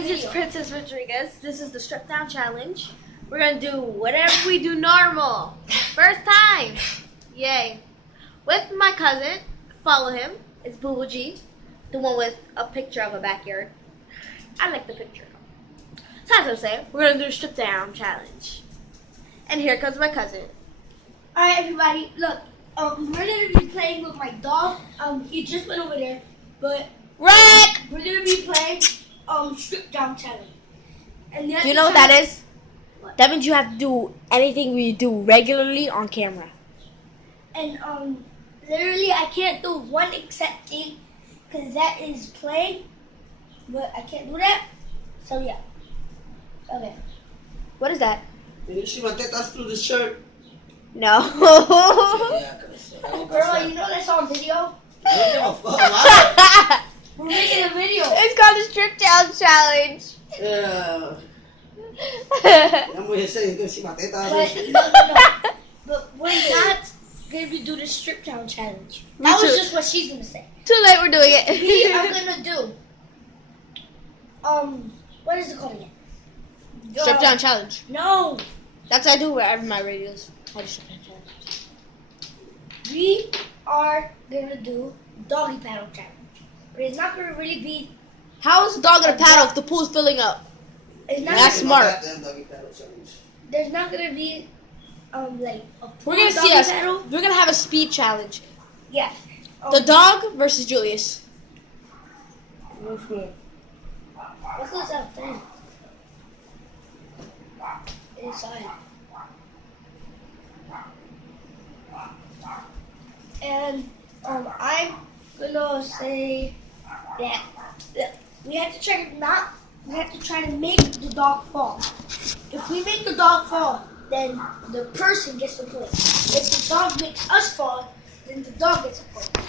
guys, it's Princess Rodriguez. This is the Strip Down Challenge. We're gonna do whatever we do normal. First time. Yay. With my cousin. Follow him. It's Boo Boo G. The one with a picture of a backyard. I like the picture. So as I was saying, we're gonna do the Strip Down Challenge. And here comes my cousin. Alright everybody, look. We're gonna be playing with my dog. He just went over there, but Rick! we're gonna be playing Strip Down Challenge. And Do you know what that is? What? That means you have to do anything we do regularly on camera. And literally I can't do one exact thing because that is playing, but I can't do that. So yeah. Okay. What is that? Can you see my tetas through the shirt? No. Girl, you know that's on video? I don't give a fuck. We're making a video. It's called the Strip Down Challenge. Yeah. I'm going to say you can see my tetas. But no. But we're not gonna be doing the Strip Down Challenge. Me That was too. just what she's gonna say. Too late, we're doing We are it. gonna do what is it called again? Strip Down Challenge. No. That's what I do wherever my radio is. I do Strip Down Challenge. We are gonna do doggy paddle challenge. But it's not gonna really be How is the dog gonna paddle if the pool's filling up? it's not That's smart. there's not gonna be like a pool We're gonna see doggy us. paddle. We're gonna have a speed challenge. Yeah. The dog versus Julius. What's that thing? Inside. And I'm gonna say that we have to try to make the dog fall. If we make the dog fall, then the person gets the point. If the dog makes us fall, then the dog gets a point.